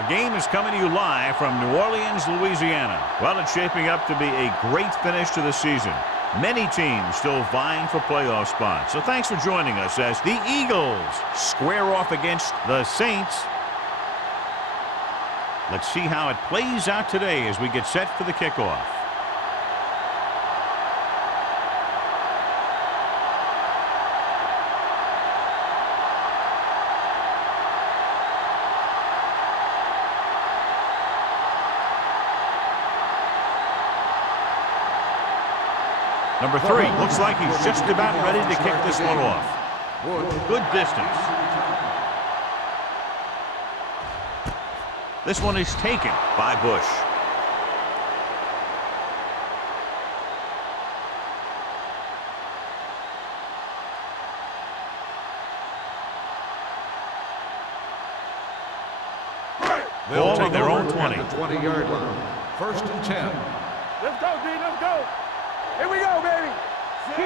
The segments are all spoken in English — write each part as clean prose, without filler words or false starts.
Our game is coming to you live from New Orleans, Louisiana. Well, it's shaping up to be a great finish to the season. Many teams still vying for playoff spots. So thanks for joining us as the Eagles square off against the Saints. Let's see how it plays out today as we get set for the kickoff. Number 3, looks like he's just about ready to kick this one off. Good distance. This one is taken by Bush. Ball on their own 20. At the 20-yard line. 1st and 10. Let's go, D. Let's go. Here we go, baby.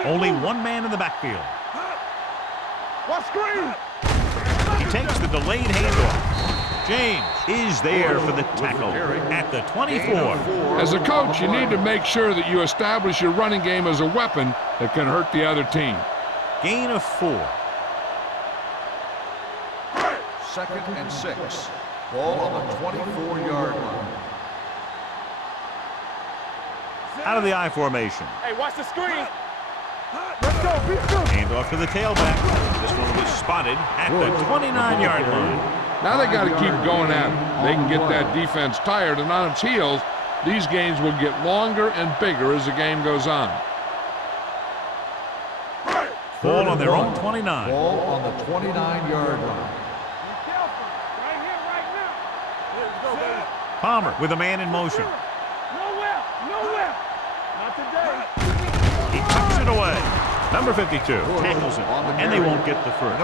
Only one man in the backfield. What screen? He takes the delayed handoff. James is there for the tackle at the 24. As a coach, you need to make sure that you establish your running game as a weapon that can hurt the other team. Gain of 4. 2nd and 6. Ball on the 24-yard line. Out of the I formation. Hey, watch the screen. Let's go, Handoff to the tailback. This one was spotted at the 29-yard line. Now they got to keep going at it. They can get that defense tired and on its heels. These games will get longer and bigger as the game goes on. Ball on their own 29. Ball on the 29-yard line. Palmer with a man in motion. Nowhere. Not today. He tucks it away. Number 52 tackles him, and they won't get the first.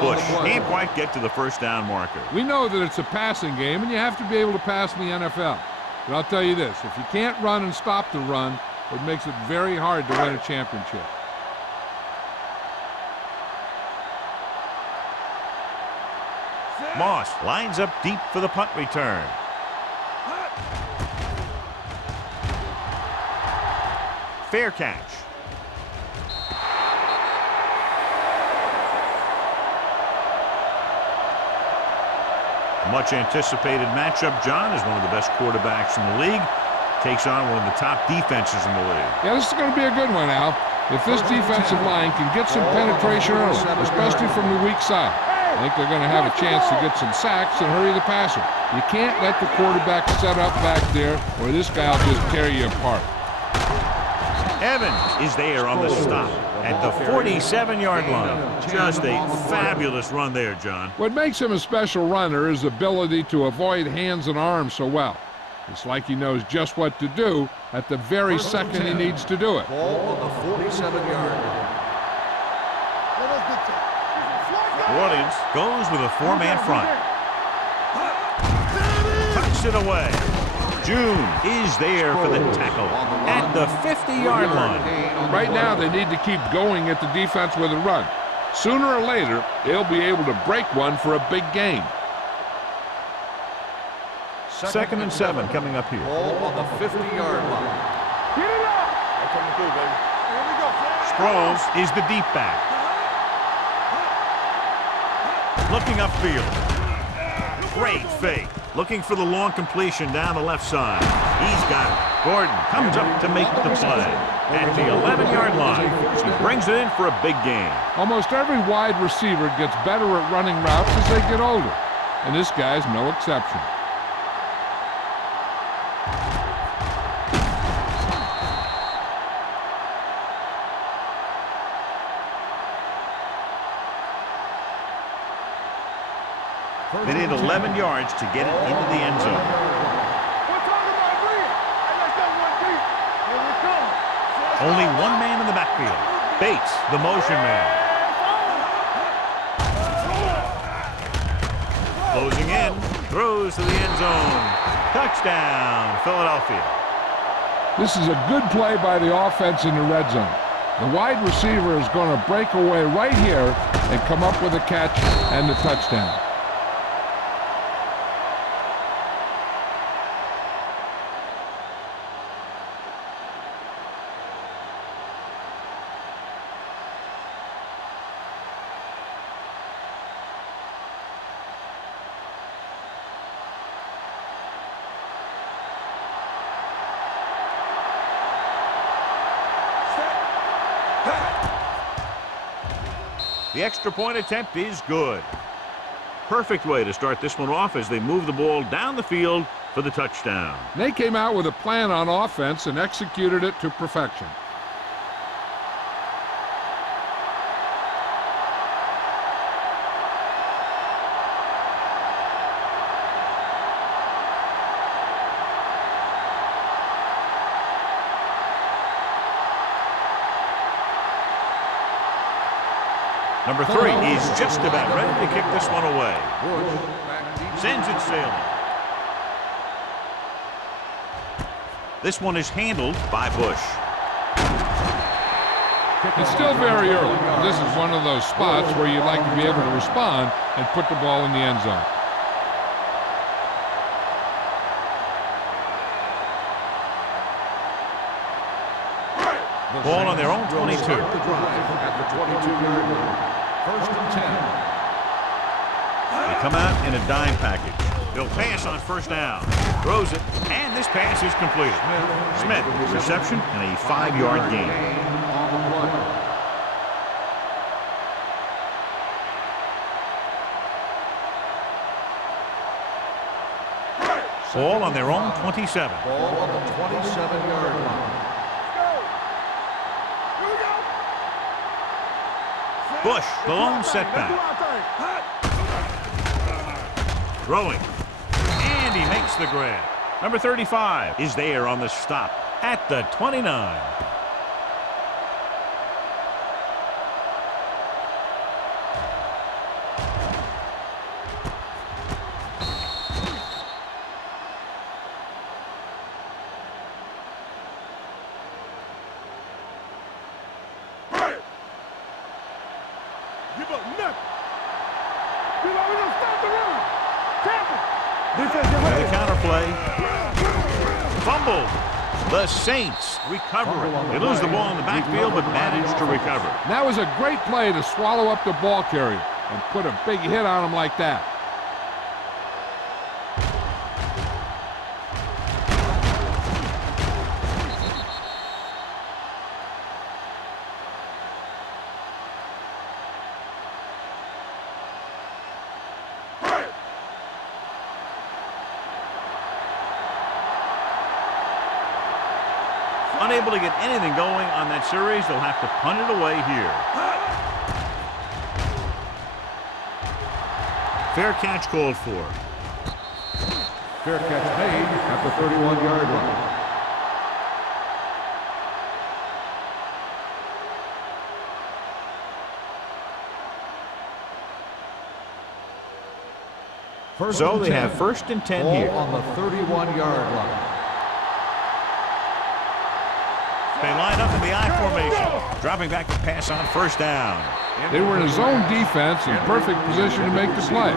Bush can't quite get to the first down marker. We know that it's a passing game, and you have to be able to pass in the NFL. But I'll tell you this, if you can't run and stop the run, it makes it very hard to win a championship. Moss lines up deep for the punt return. Fair catch. Much anticipated matchup, John, is one of the best quarterbacks in the league. Takes on one of the top defenses in the league. Yeah, this is going to be a good one, Al. If this defensive line can get some penetration early, especially from the weak side, I think they're going to have a chance to get some sacks and hurry the passer. You can't let the quarterback set up back there, or this guy will just tear you apart. Evans is there on the stop at the 47-yard line. Just a fabulous run there, John. What makes him a special runner is the ability to avoid hands and arms so well. It's like he knows just what to do at the very second he needs to do it. Ball on the 47-yard line. New Orleans goes with a 4-man front. Tucks it away. June is there for the tackle at the 50-yard line. Right now, they need to keep going at the defense with a run. Sooner or later, they'll be able to break one for a big gain. 2nd and 7 coming up here. Ball on the 50-yard line. Get it up. I'm coming through, baby. Here we go. Sproles is the deep back. Looking upfield. Great fake. Looking for the long completion down the left side. He's got it. Gordon comes up to make the play. At the 11-yard line, he brings it in for a big gain. Almost every wide receiver gets better at running routes as they get older, and this guy's no exception. They need 11 yards to get it into the end zone. Only one man in the backfield. Bates, the motion man. Closing in, throws to the end zone. Touchdown, Philadelphia. This is a good play by the offense in the red zone. The wide receiver is going to break away right here and come up with a catch and the touchdown. The extra point attempt is good. Perfect way to start this one off as they move the ball down the field for the touchdown. They came out with a plan on offense and executed it to perfection. Number 3 is just about ready to kick this one away. Sends it sailing. This one is handled by Bush. It's still very early. This is one of those spots where you'd like to be able to respond and put the ball in the end zone. Ball on their own 22. The drive at the 22-yard line. 1st and 10. They come out in a dime package. They'll pass on 1st down. Throws it, and this pass is completed. Smith, reception, and a 5-yard gain. On the play. Ball on their own 27. Ball on the 27-yard line. Bush, the lone setback. Throwing. And he makes the grab. Number 35 is there on the stop at the 29. And the counter play. Fumbled. The Saints recover it. They lose the ball in the backfield, but manage to recover. That was a great play to swallow up the ball carrier and put a big hit on him like that. Unable to get anything going on that series, they'll have to punt it away here. Fair catch called for. Fair catch made at the 31-yard line. So they have 1st and 10 here. Ball on the 31-yard line. They line up in the I formation, dropping back to pass on 1st down. They were in a zone defense in perfect position to make the play.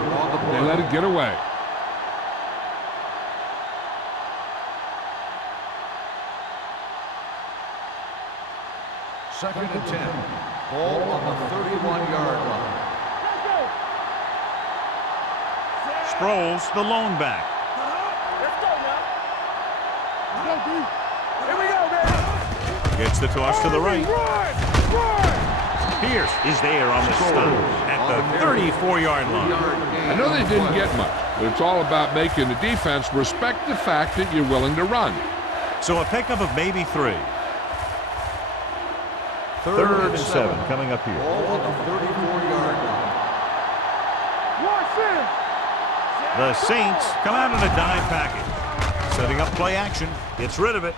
They let it get away. Second and 10. Ball on the 31-yard line. Sproles, the lone back. Let's go now. Here we go, man. Gets the toss to the right. Run! Pierce is there on the stop at the 34-yard line. I know they didn't get much, but it's all about making the defense respect the fact that you're willing to run. So a pickup of maybe 3. 3rd and 7 coming up here. Ball on the 34-yard line. Watch it! The Saints come out in a dime package. Setting up play action. Gets rid of it.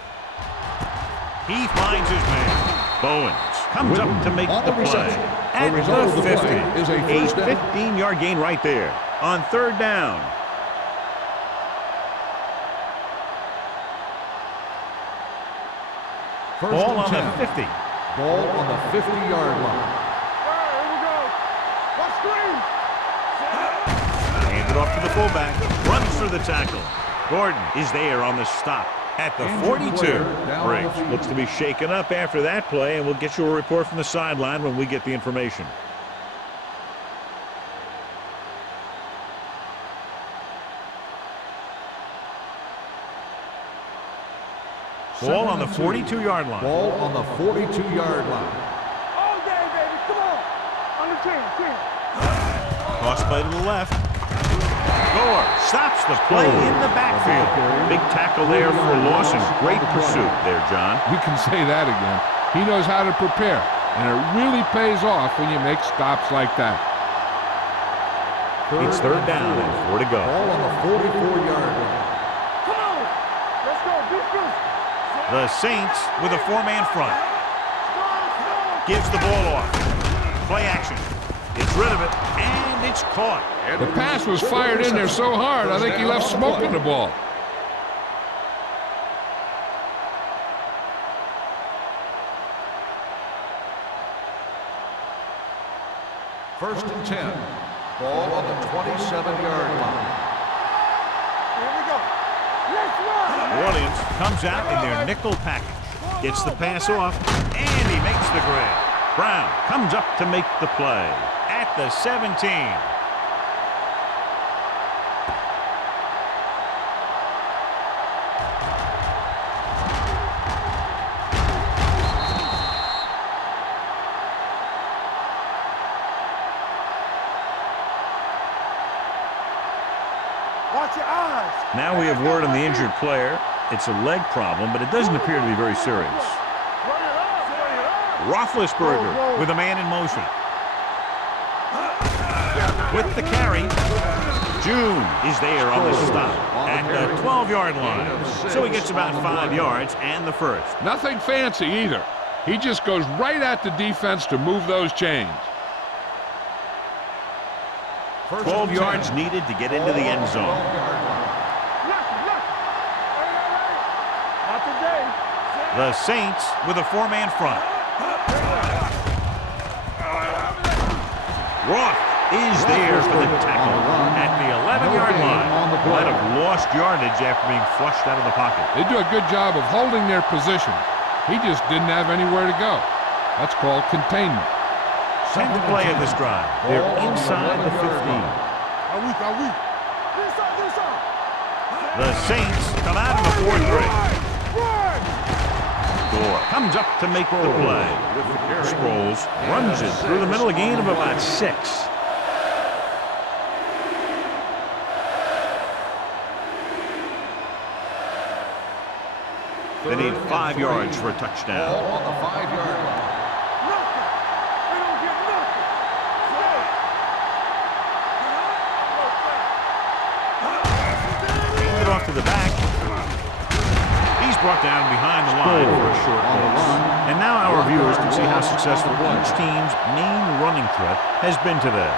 He finds his man. Bowens comes up to make the play. At the 50. Is a 15-yard gain right there on 3rd down. Ball on the 50. Ball on the 50-yard line. Here we go. Watch screen. Hands it off to the fullback. Runs through the tackle. Gordon is there on the stop at the 42. Briggs looks to be shaken up after that play, and we'll get you a report from the sideline when we get the information. Ball on the 42-yard line. Ball on the 42-yard line. Cross play to the left. Gore stops the play in the backfield. Big tackle there for a loss and great pursuit there, John. We can say that again. He knows how to prepare, and it really pays off when you make stops like that. It's third down and 4 to go. Ball on the 44-yard line. Come on. Let's go. Defense. The Saints with a 4-man front. Gives the ball off. Play action. Gets rid of it, and it's caught. The pass was fired in there so hard, I think he left smoke in the ball. First and 10. Ball on the 27-yard line. Here we go. Let's run. New Orleans comes out in their nickel package. Gets the pass off, and he makes the grab. Brown comes up to make the play at the 17. Watch your eyes. Now we have word on the injured player. It's a leg problem, but it doesn't appear to be very serious. Run it up. Run it up. Roethlisberger with a man in motion. With the carry, June is there on the stop at the 12-yard line. So he gets about 5 yards and the first. Nothing fancy either. He just goes right at the defense to move those chains. 12 yards needed to get into the end zone. Not today. The Saints with a 4-man front. Roth is there for the tackle at the 11-yard line. Might have lost yardage after being flushed out of the pocket. They do a good job of holding their position. He just didn't have anywhere to go. That's called containment. 10th play of this drive. They're inside the 15. Are we? The Saints come out in the 4-3. Run! Gore comes up to make the play. Sproles runs it through the middle, a gain of about 6. They need 5 yards for a touchdown. Ball on the 5-yard line. Nothing. We don't get nothing. Hands it off to the back. He's brought down behind the line for a short loss. And now our viewers can see how successful each team's main running threat has been today.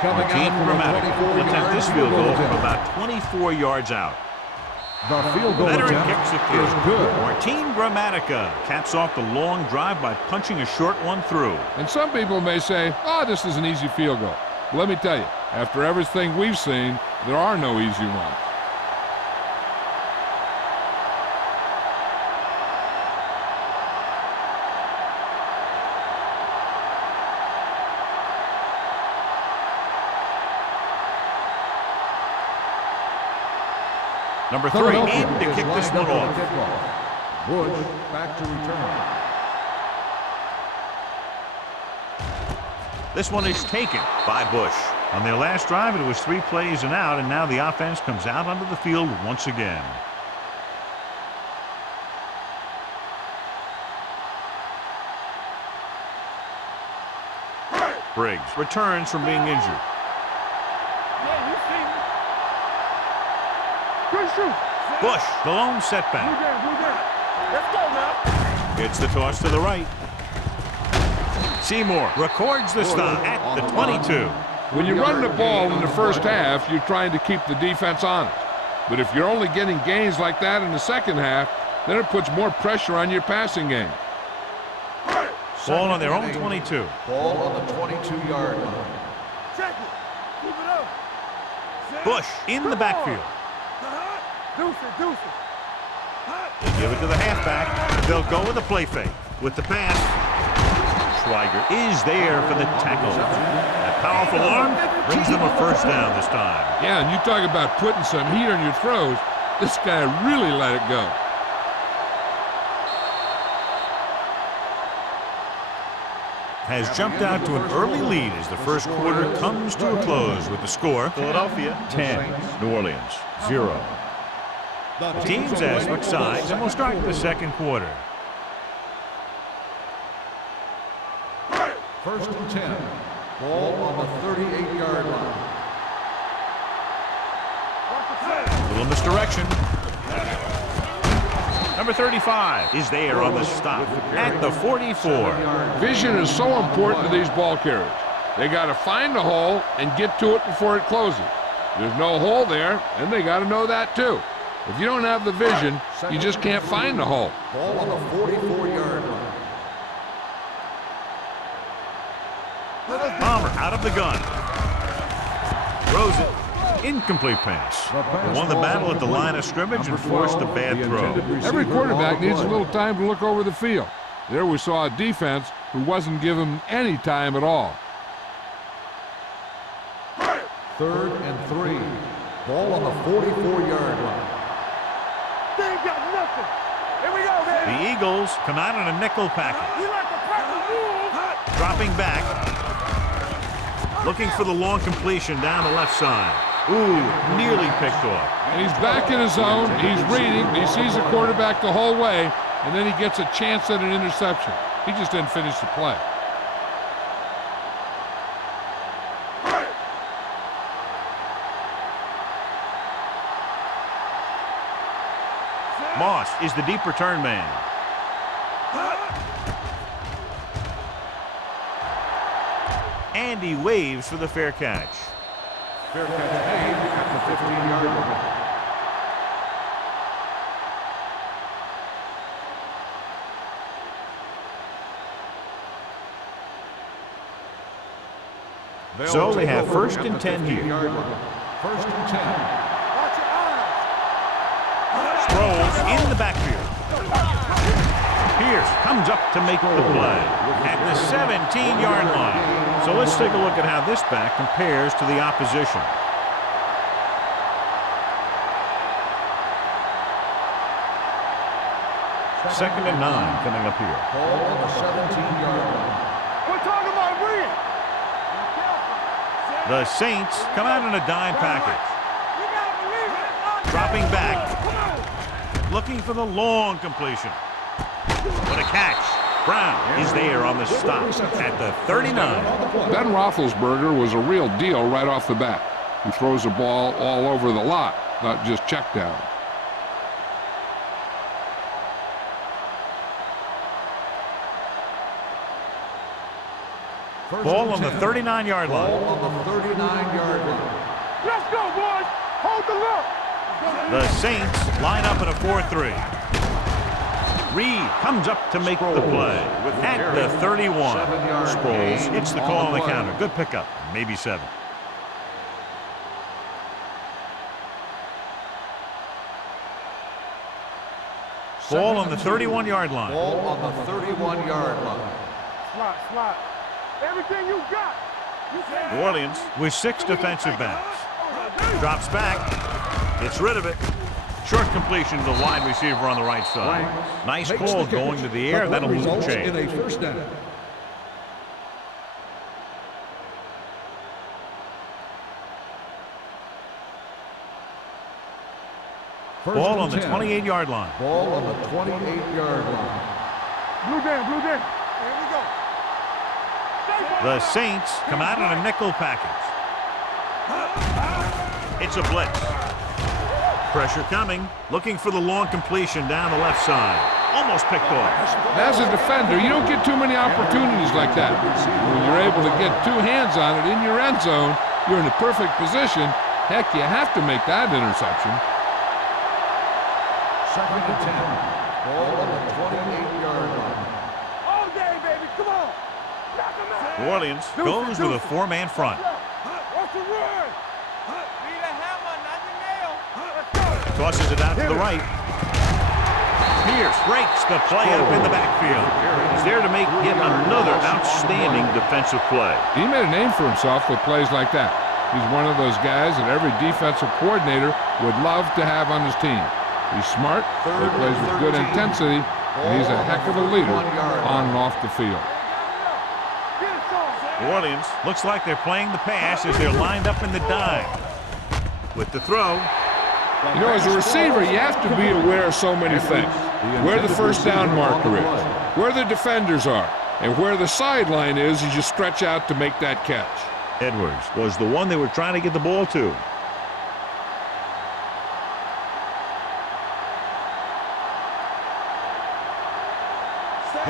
Coming Team out from Grammatica the will 24-yard attempt this field goal from about 24 yards out. The field goal Veteran attempt kicks it through. is good. Our Team Grammatica caps off the long drive by punching a short one through. And some people may say, oh, this is an easy field goal. Well, let me tell you, after everything we've seen, there are no easy ones. Number 3 in to kick this one off. Bush back to return. This one is taken by Bush. On their last drive, it was 3 plays and out, and now the offense comes out onto the field once again. Briggs returns from being injured. Yeah, you see me. Good shoot. Bush, the lone setback. Blue down. Let's go now. It's the toss to the right. Seymour records the stop at the 22. When you run the ball in the first half, you're trying to keep the defense honest. But if you're only getting gains like that in the second half, then it puts more pressure on your passing game. Ball on their own 22. Ball on the 22-yard line. Check it. Keep it up. Bush in the backfield. Deuce it. They give it to the halfback. They'll go with the play fake. With the pass, Schweiger is there for the tackle. A powerful rifle arm brings them a first down this time. Yeah, and you talk about putting some heat on your throws. This guy really let it go. Has jumped out to an early lead as the first quarter comes to a close with the score Philadelphia 10, New Orleans 0. Teams as switch sides, and we'll start the second quarter. First and 10. Ball on the 38-yard line. Little misdirection. Number 35 is there on the stop at the 44. Vision is so important to these ball carriers. They got to find the hole and get to it before it closes. There's no hole there, and they got to know that too. If you don't have the vision, you just can't find the hole. Ball on the 44-yard line. Palmer out of the gun. Throws it. Incomplete pass. Won the battle at the line of scrimmage and forced a bad throw. Every quarterback needs a little time to look over the field. There we saw a defense who wasn't given any time at all. Third and 3. Ball on the 44-yard line. They ain't got nothing. Here we go, man. The Eagles come out in a nickel package. We like to practice rules. Dropping back. Looking for the long completion down the left side. Ooh, nearly picked off. And he's back in his zone. He's reading. He sees the quarterback the whole way, and then he gets a chance at an interception. He just didn't finish the play. Moss is the deep return man. And he waves for the fair catch. Fair catch made at the 15-yard line. So they have first and 10 here. First and 10. Watch your eyes. Throws in the backfield. Pierce comes up to make the play at the 17-yard line. So let's take a look at how this back compares to the opposition. Second and 9 coming up here. Ball on the 17-yard line. We're talking about reading. The Saints come out in a dime package. You gotta believe it. Dropping back. Come on. Looking for the long completion. What a catch. Brown is there on the stop at the 39. Ben Roethlisberger was a real deal right off the bat. He throws the ball all over the lot, not just check down. Ball on the 39-yard line. Ball on the 39-yard line. Let's go, boys. Hold the look. The Saints line up in a 4-3. Reed comes up to make the play at the 31. Sproles hits the call on the counter. Good pickup. Maybe 7. Ball on the 31-yard line. Ball on the 31-yard line. Slot. Everything you got. New Orleans with 6 defensive backs. Drops back. Gets rid of it. Short completion to the wide receiver on the right side. Nice call going to the air. That'll move the chain. In a first down. Ball on the 28-yard line. Ball on the 28-yard line. Blue down. Here we go. The Saints come out in a nickel package. It's a blitz. Pressure coming. Looking for the long completion down the left side. Almost picked off. As a defender, you don't get too many opportunities like that. When you're able to get 2 hands on it in your end zone, you're in the perfect position. Heck, you have to make that interception. Second and 10. Ball on the 28-yard line. All day, baby. Come on. Knock him out. New Orleans goes with a 4-man front. What's the run? Need a hammer, not the nail. Let's go. Tosses it out to the right. Pierce breaks the play up in the backfield. He's there to make yet another outstanding defensive play. He made a name for himself with plays like that. He's one of those guys that every defensive coordinator would love to have on his team. He's smart, he plays with good intensity, and he's a heck of a leader on and off the field. New Orleans looks like they're playing the pass as they're lined up in the dime. With the throw. You know, as a receiver, you have to be aware of so many things. Where the first down marker is, where the defenders are, and where the sideline is as you stretch out to make that catch. Edwards was the one they were trying to get the ball to.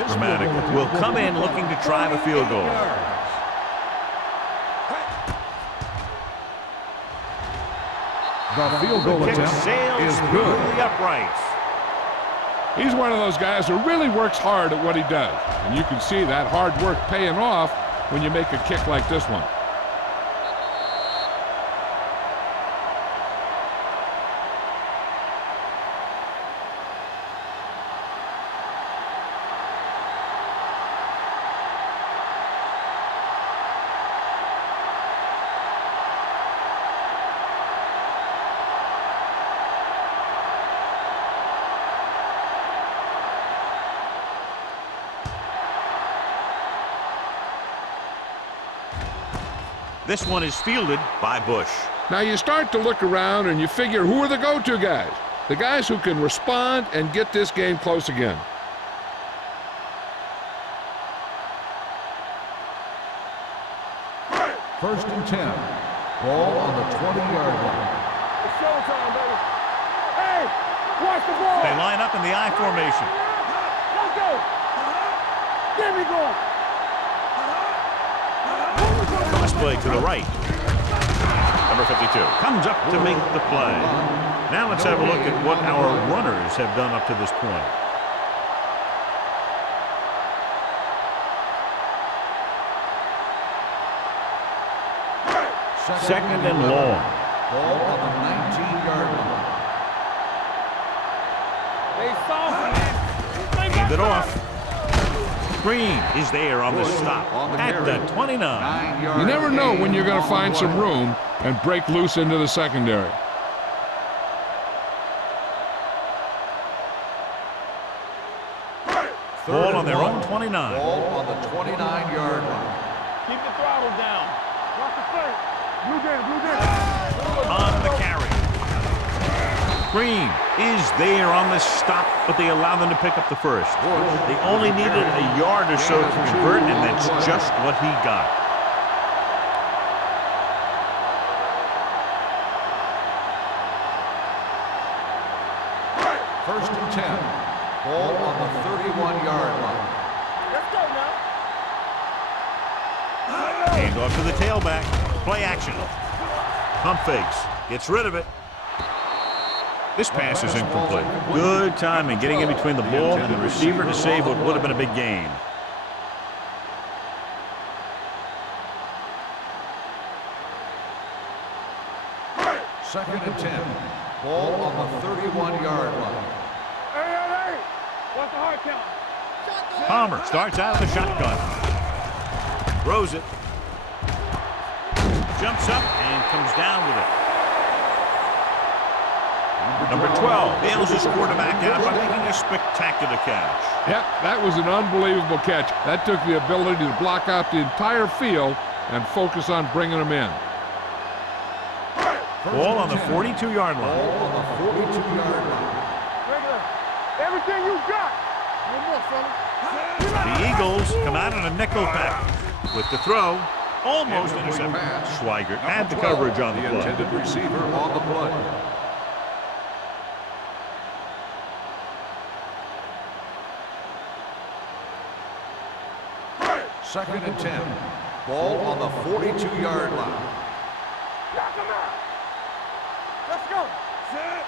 Dramatic will come in looking to try the field goal. The field goal attempt is good. The uprights. He's one of those guys who really works hard at what he does. And you can see that hard work paying off when you make a kick like this one. This one is fielded by Bush. Now you start to look around and you figure, who are the go-to guys? The guys who can respond and get this game close again. First and 10. Ball on the 20-yard line. It's showtime, baby. Hey, watch the ball. They line up in the I formation. Let's go. Get me going. Cross play to the right. Number 52 comes up to make the play. Now let's have a look at what our runners have done up to this point. Second and long. Ball on the 19-yard line. They soft, man. Hand it off. Green is there on the stop at the 29. You never know when you're going to find some room and break loose into the secondary. Ball on their own 29. Ball on the 29-yard line. Keep the throttle down. Watch the play. Blue down. On the carry. Green is there on the stop, but they allow them to pick up the first. They only needed a yard or so to convert, and that's just what he got. First and 10. Ball on the 31-yard line. Let's go now. Hand off to the tailback. Play action. Pump fakes. Gets rid of it. This pass is incomplete. Good timing getting in between the ball and the receiver to save what would have been a big gain. Second and 10. Ball on the 31-yard line. Hey. What's the hard count? Palmer starts out of the shotgun. Throws it. Jumps up and comes down with it. Number 12 bails his quarterback out by making a spectacular catch. Yep, that was an unbelievable catch. That took the ability to block out the entire field and focus on bringing them in. Ball on the 42-yard line. Ball on the 42-yard line. Regular. Everything you got. One more, fella. The Eagles come out in a nickel package. With the throw, almost intercepted. Schweigert had the coverage on the play. Intended receiver on the play. Second and 10. Ball on the 42-yard line. Knock him out. Let's go. Set.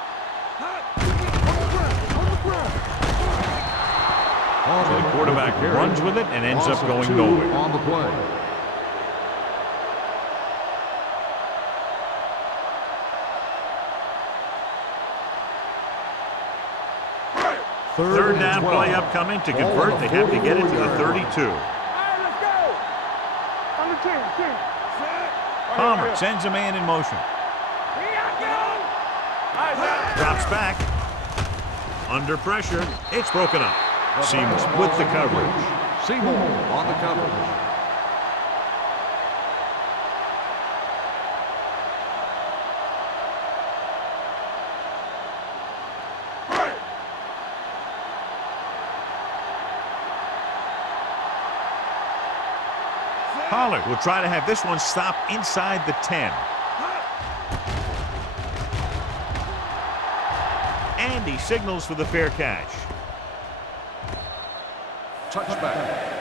On So the quarterback runs with it and ends up going nowhere. On the play. Third down play upcoming. To convert, they have to get it to the 32. All right, let's go. On the 10. Palmer sends a man in motion. Drops back. Under pressure. It's broken up. Seamus with the coverage. Seymour on the coverage. Pollard will try to have this one stop inside the 10. And he signals for the fair catch. Touchback.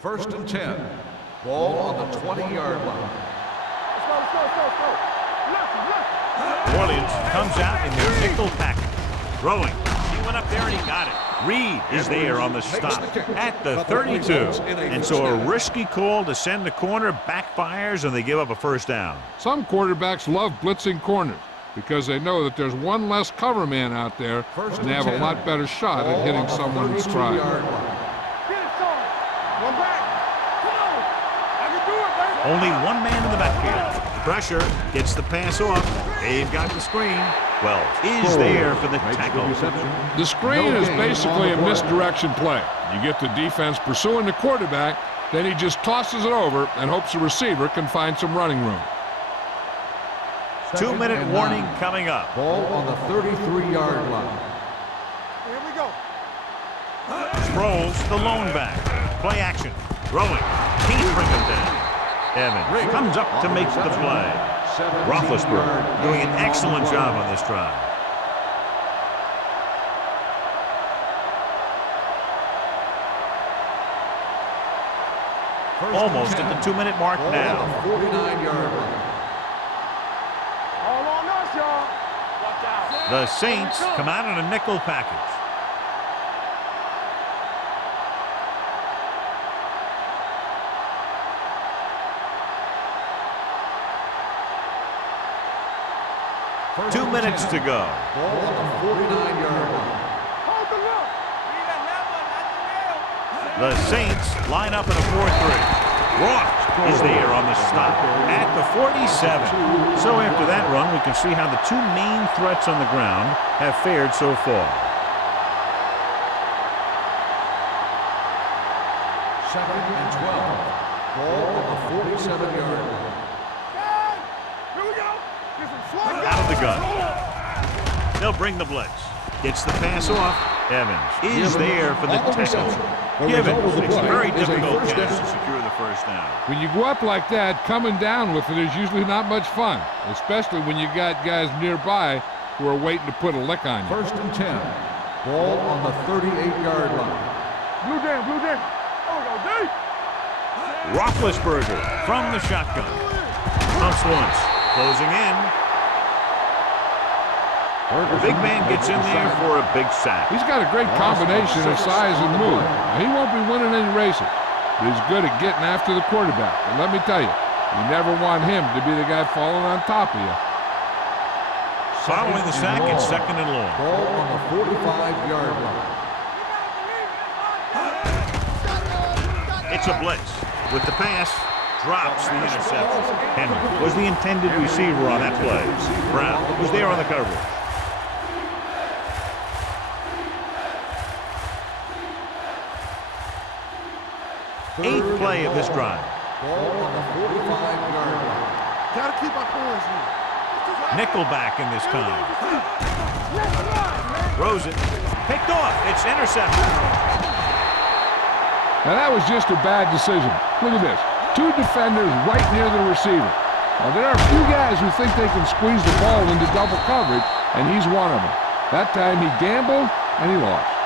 First and 10. Ball on the 20-yard line. Let's go. Left. New Orleans comes out in their nickel package. Throwing. He went up there and he got it. Reed is there on the stop at the 32. And so a risky call to send the corner backfires and they give up a first down. Some quarterbacks love blitzing corners because they know that there's one less cover man out there and they have a lot better shot at hitting someone in stride. Get it, son. One back. Come on. I can do it, baby. Only one man in the backfield. Pressure gets the pass off. They've got the screen. Well, is there for the tackle. The screen is basically a misdirection play. You get the defense pursuing the quarterback, then he just tosses it over and hopes the receiver can find some running room. 2-minute warning coming up. Ball on the 33-yard line. Here we go. Sproles, the lone back. Play action. Throwing. Can't bring him down. Evans comes up to make the play. Roethlisberger doing an excellent job on this drive. Almost at the 2-minute mark now. 49-yard line. All on us, y'all. Watch out. The Saints come out in a nickel package. First 2 minutes to go. Ball on the 49-yard line. Hold the look. The Saints line up in a 4-3. Ross is there on the stop at the 47. So after that run, we can see how the two main threats on the ground have fared so far. Second and 12. Ball on the 47-yard line. Here we go. Get some swag. Out of the gun. They'll bring the blitz. Gets the pass off. Evans is there for the tackle. Givens makes a very difficult catch to secure the first down. When you go up like that, coming down with it is usually not much fun, especially when you got guys nearby who are waiting to put a lick on you. First and 10. Ball on the 38-yard line. Blue down. Oh, go deep. Roethlisberger from the shotgun. Pumps once. Closing in. The big man gets in there for a big sack. He's got a great combination of size and move. Now, he won't be winning any races, but he's good at getting after the quarterback. And let me tell you, you never want him to be the guy falling on top of you. Following the sack, it's second and long. Ball on the 45-yard line. It's a blitz. With the pass, drops the interception. Henry was the intended receiver on that play. Brown was there on the coverage. Eighth play of this drive. Ball on the 45-yard line. Gotta keep our points here. Nickelback in this time. Throws it. Picked off. It's intercepted. Now that was just a bad decision. Look at this. Two defenders right near the receiver. Now there are a few guys who think they can squeeze the ball into double coverage, and he's one of them. That time he gambled, and he lost.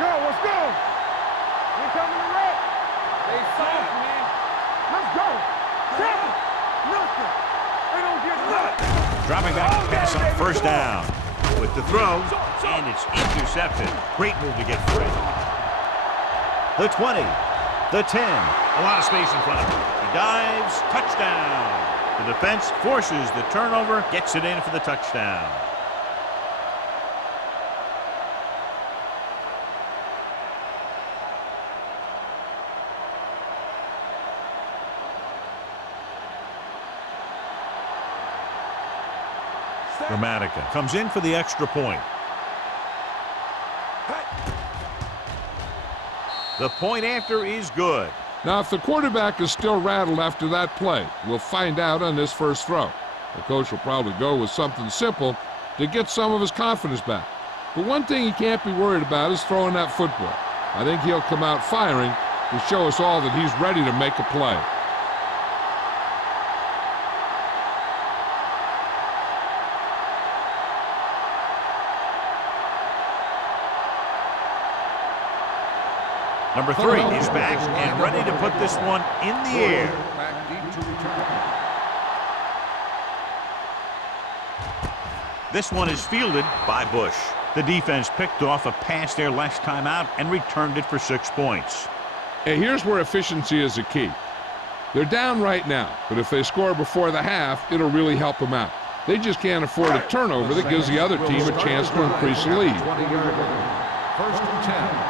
Let's go. We're coming to wreck. Stay soft, man. Let's go. 7. Nothing. They don't get nothing. Dropping back to pass on first down. With the throw, and it's intercepted. Great move to get free. The 20, the 10. A lot of space in front of him. He dives, touchdown. The defense forces the turnover, gets it in for the touchdown. Gramatica comes in for the extra point. The point after is good. Now, if the quarterback is still rattled after that play, we'll find out on this first throw. The coach will probably go with something simple to get some of his confidence back. But one thing he can't be worried about is throwing that football. I think he'll come out firing to show us all that he's ready to make a play. Number 3 is back and ready to put this one in the air. Back deep to return. This one is fielded by Bush. The defense picked off a pass there last time out and returned it for 6 points. Hey, here's where efficiency is a key. They're down right now, but if they score before the half, it'll really help them out. They just can't afford a turnover that gives the other team a chance to increase the lead. 20-yard line. First and 10.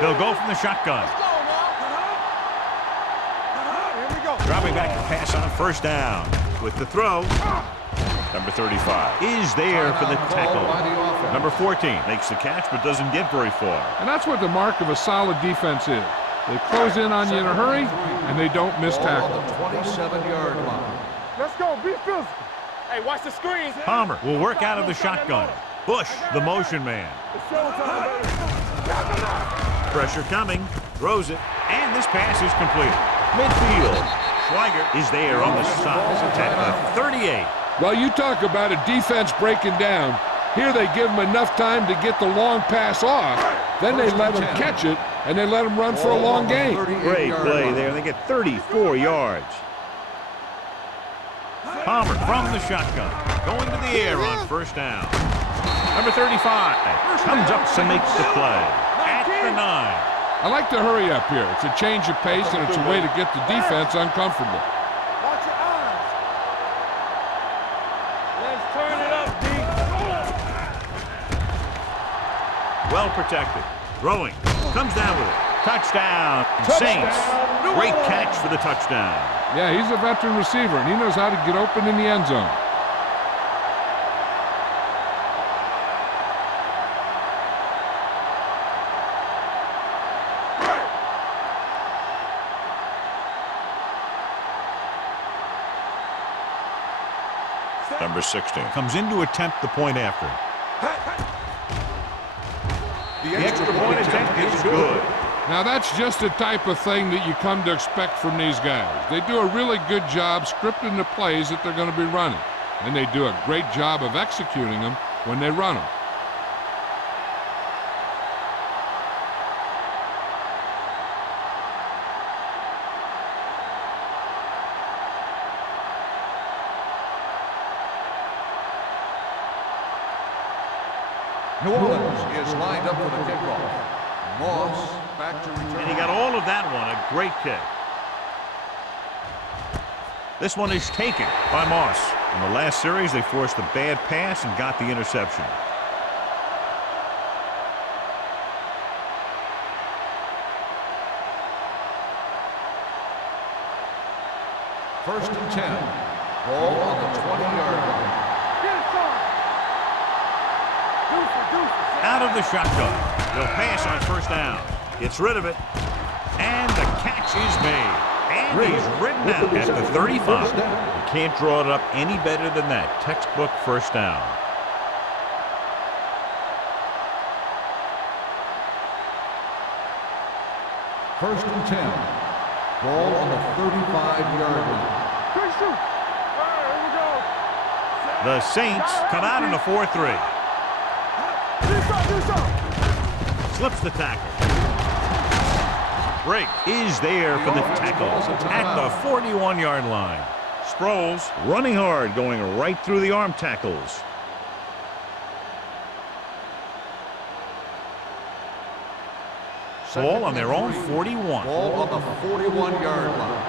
They'll go from the shotgun. Here we go. Dropping back to pass on first down. With the throw, number 35 is there for the tackle. Number 14 makes the catch but doesn't get very far. And that's what the mark of a solid defense is. They close in on you in a hurry, and they don't miss tackle. On the 27-yard line. Let's go. Be physical. Hey, watch the screen. Palmer will work out of the shotgun. Bush, the motion man. It's showtime, baby. Pressure coming, throws it, and this pass is completed. Midfield, Schweiger is there on the side at the 38. Well, you talk about a defense breaking down. Here they give them enough time to get the long pass off. Then they let them catch it, and they let them run for a long game. Great play there. They get 34 yards. Palmer from the shotgun, going to the air on first down. Number 35 comes up to make the play. At the 9. I like to hurry up here. It's a change of pace, and it's a way to get the defense uncomfortable. Watch your eyes. Let's turn it up, D. Well protected. Throwing. Comes down with it. Touchdown. Saints. Great catch for the touchdown. Yeah, he's a veteran receiver, and he knows how to get open in the end zone. Number 16 comes in to attempt the point after. The extra point attempt is good. Now, that's just the type of thing that you come to expect from these guys. They do a really good job scripting the plays that they're going to be running, and they do a great job of executing them when they run them. New Orleans is lined up for the kickoff. Moss back to return. And he got all of that one. A great kick. This one is taken by Moss. In the last series, they forced a bad pass and got the interception. First and 10. Ball on the 20-yard line. Get it, son. Deuce. Out of the shotgun. They'll pass on first down. Gets rid of it. And the catch is made. And he's ridden out at the 35. You can't draw it up any better than that. Textbook first down. First and 10. Ball on the 35-yard line. Quick shoot. All right, here we go. The Saints come out in a 4-3. Do something. Slips the tackle. Briggs is there for the tackle at the 41-yard line. Sproles running hard, going right through the arm tackles. Ball on their own 41. Ball on the 41-yard line.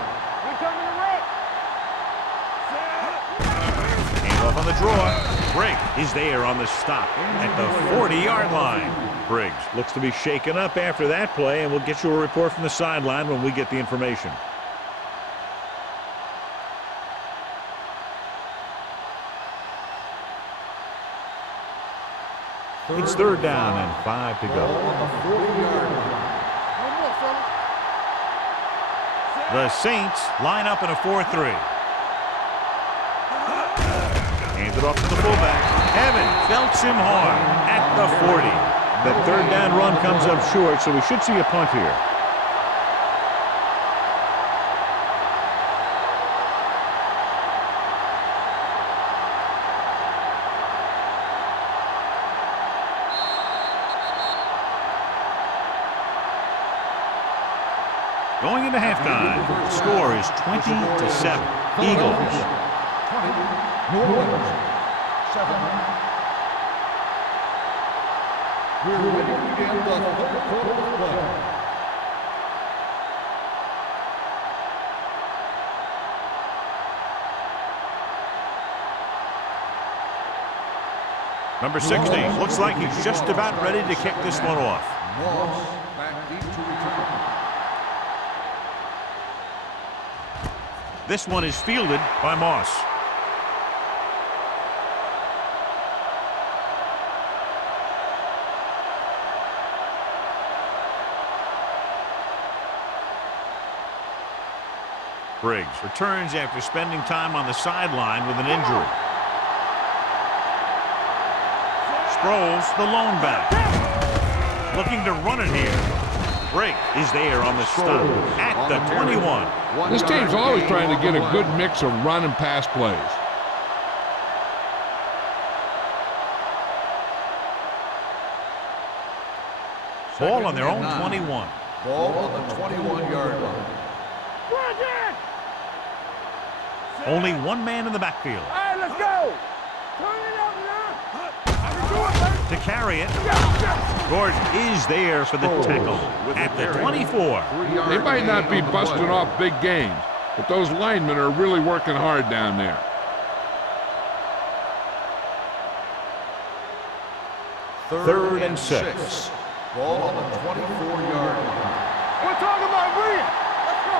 Handoff on the draw. Briggs is there on the stop at the 40-yard line. Briggs looks to be shaken up after that play, and we'll get you a report from the sideline when we get the information. It's third down and 5 to go. The Saints line up in a 4-3. Hands it off to the fullback. Evans belts him hard at the 40. That third down run comes up short, so we should see a punt here. Going into halftime, the score is 20-7. Eagles. 20, New Orleans, 7. We're ready to begin the third quarter of play. Number 60 looks like he's just about ready to kick this one off. Moss back deep to return. This one is fielded by Moss. Briggs returns after spending time on the sideline with an injury. Sproles, the lone back. Looking to run it here. Briggs is there on the stop at the 21. This team's always trying to get a good mix of run and pass plays. Ball on their own 21. Ball on the 21-yard line. Only one man in the backfield. All right, let's go. Turn it up now. I can do it, baby. To carry it, Gordon is there for the tackle at the 24. They might not be busting off big gains, but those linemen are really working hard down there. Third and 6. Ball on the 24-yard line. We're talking about Williams. Let's go.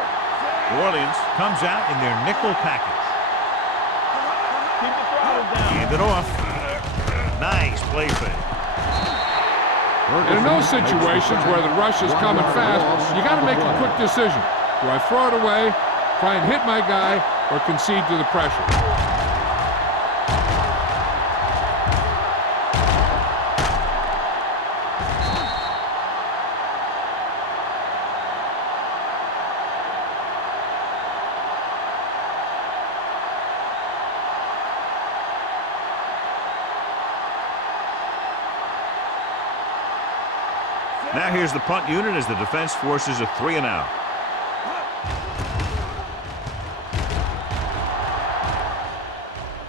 New Orleans comes out in their nickel package. Keep the throttle down. Hand it off. Nice play fake. And in those situations where the rush is coming fast, you got to make a quick decision. Do I throw it away, try and hit my guy, or concede to the pressure? Now here's the punt unit as the defense forces a 3-and-out.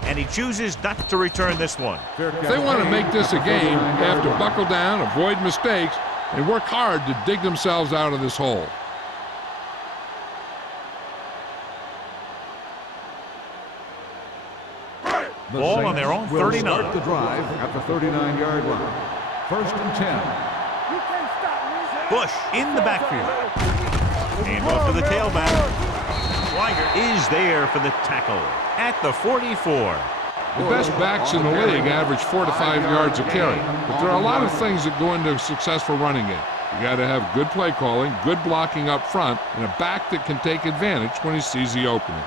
And he chooses not to return this one. If they want to make this a game, they have to buckle down, avoid mistakes, and work hard to dig themselves out of this hole. Ball on their own 39. Start the drive at the 39-yard line. First and 10. You can't stop me. Bush in the backfield. Hand off to the tailback. Schweiger is there for the tackle at the 44. The best backs in the league average 4 to 5 yards a carry, but there are a lot of things that go into a successful running game. You got to have good play calling, good blocking up front, and a back that can take advantage when he sees the opening.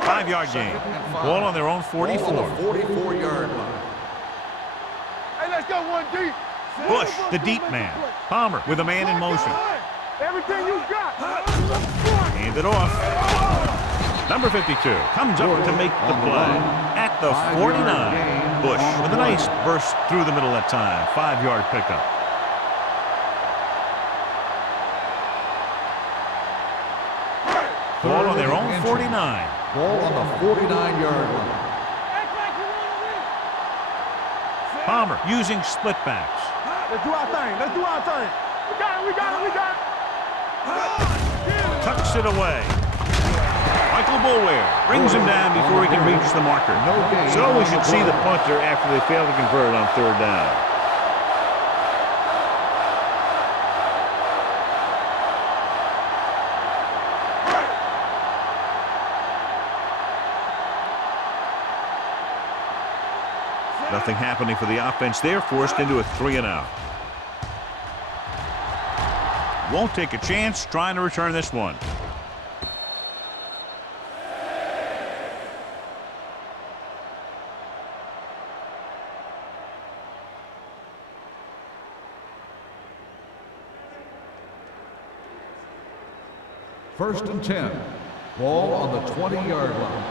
5-yard gain. Ball on their own 44. Ball on the 44-yard line. Hey, let's go one deep. Bush, the deep man. Palmer with a man in motion. Everything you got. Hand it off. Number 52 comes up to make the play at the 49. Bush with a nice burst through the middle that time. 5-yard pickup. Ball on their own 49. Ball on the 49-yard line. Act like you want to win. Palmer using split backs. Let's do our thing. Let's do our thing. We got it. We got it. We got it. Tucks it away. Michael Boulware brings him down before he can reach the marker. So we should see the punter after they fail to convert on third down. Nothing happening for the offense. They're forced into a 3-and-out. Won't take a chance trying to return this one. First and 10. Ball on the 20-yard line.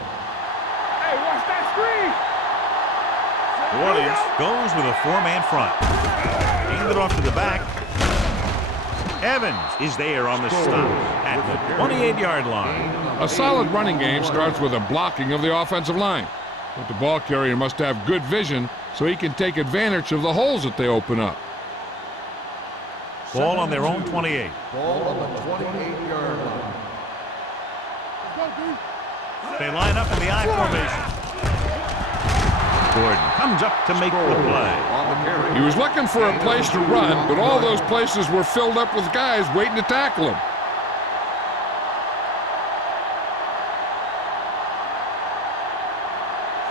Hey, watch that screen. New Orleans goes with a 4-man front. Hand it off to the back. Evans is there on the stop at the 28-yard line. A solid running game starts with a blocking of the offensive line. But the ball carrier must have good vision so he can take advantage of the holes that they open up. Ball on their own 28. Ball on the 28-yard line. They line up in the I formation. Gordon comes up to make the play. He was looking for a place to run, but all those places were filled up with guys waiting to tackle him.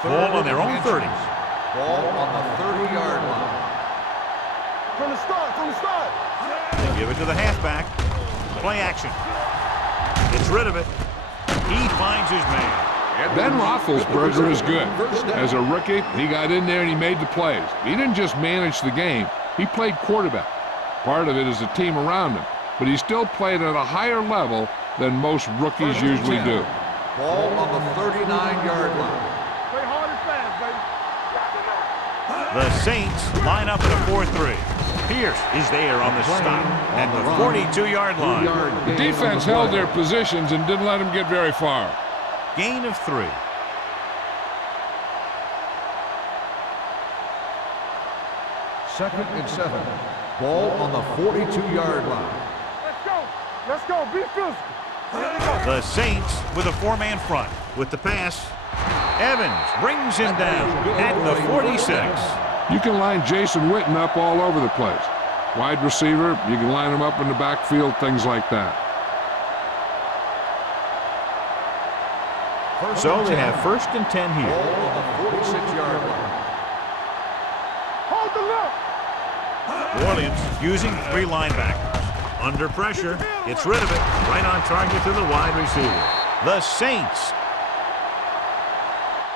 Ball on their own 30. Ball on the 30-yard line. From the start. From the start. They give it to the halfback. Play action. Gets rid of it. He finds his man. Ben Roethlisberger is good. As a rookie, he got in there and he made the plays. He didn't just manage the game. He played quarterback. Part of it is the team around him. But he still played at a higher level than most rookies usually do. Ball on the 39-yard line. Play hard and fast, baby. The Saints line up in a 4-3. Pierce is there on the stop at the 42-yard line. The defense held their positions and didn't let him get very far. Gain of 3. Second and 7. Ball on the 42-yard line. Let's go. Let's go. Be physical. The Saints with a 4-man front. With the pass, Evans brings him down at the 46. You can line Jason Witten up all over the place. Wide receiver, you can line him up in the backfield, things like that. So they have first and 10 here. Ball on the 46-yard line. Hold the look. New Orleans using 3 linebackers. Under pressure, gets rid of it. Right on target to the wide receiver. The Saints.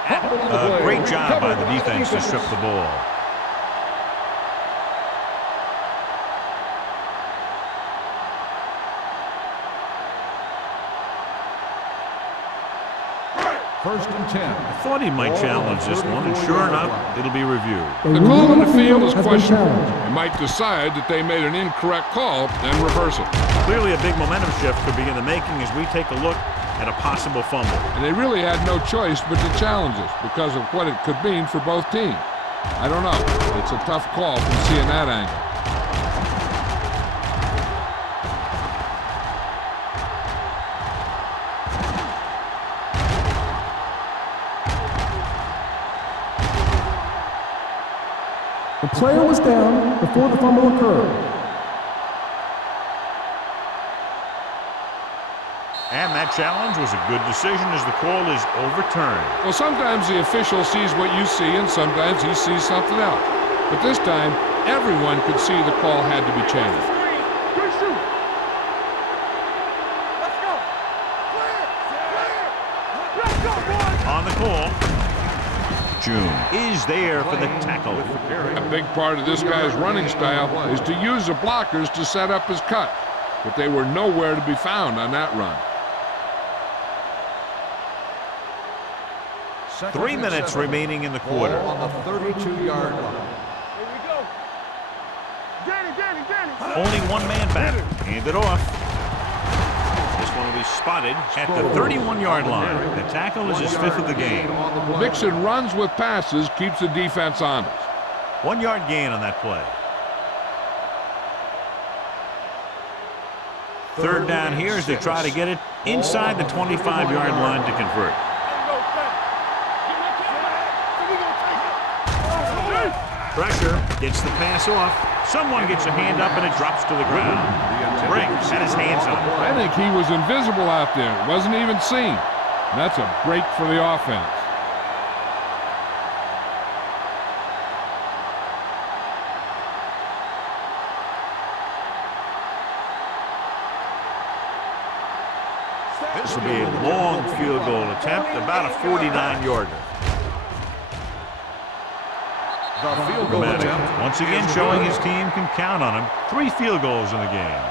A great job by the defense to strip the ball. First and 10. I thought he might challenge this one, and sure enough, it'll be reviewed. The call on the field is questionable. They might decide that they made an incorrect call and reverse it. Clearly a big momentum shift could be in the making as we take a look at a possible fumble. And they really had no choice but to challenge it because of what it could mean for both teams. I don't know. It's a tough call from seeing that angle. The player was down before the fumble occurred. And that challenge was a good decision as the call is overturned. Well, sometimes the official sees what you see and sometimes he sees something else. But this time, everyone could see the call had to be changed. Good shoot. Let's go. Clear. Let's go, boys. On the call, June is there for the tackle. A big part of this guy's running style is to use the blockers to set up his cut. But they were nowhere to be found on that run. 3 minutes remaining in the quarter. Ball on the 32-yard line. Here we go. Danny. Only 1 man back. Hand it off. This one will be spotted at the 31-yard line. The tackle is his 5th of the game. Mixon runs with passes, keeps the defense honest. 1-yard gain on that play. Third down here as they try to get it inside the 25-yard line to convert. Pressure gets the pass off. Someone gets a hand up and it drops to the ground. Briggs had his hands up. I think he was invisible out there. Wasn't even seen. And that's a break for the offense. This will be a long field goal attempt, about a 49-yarder. The field goal attempt once again showing his team can count on him. 3 field goals in the game.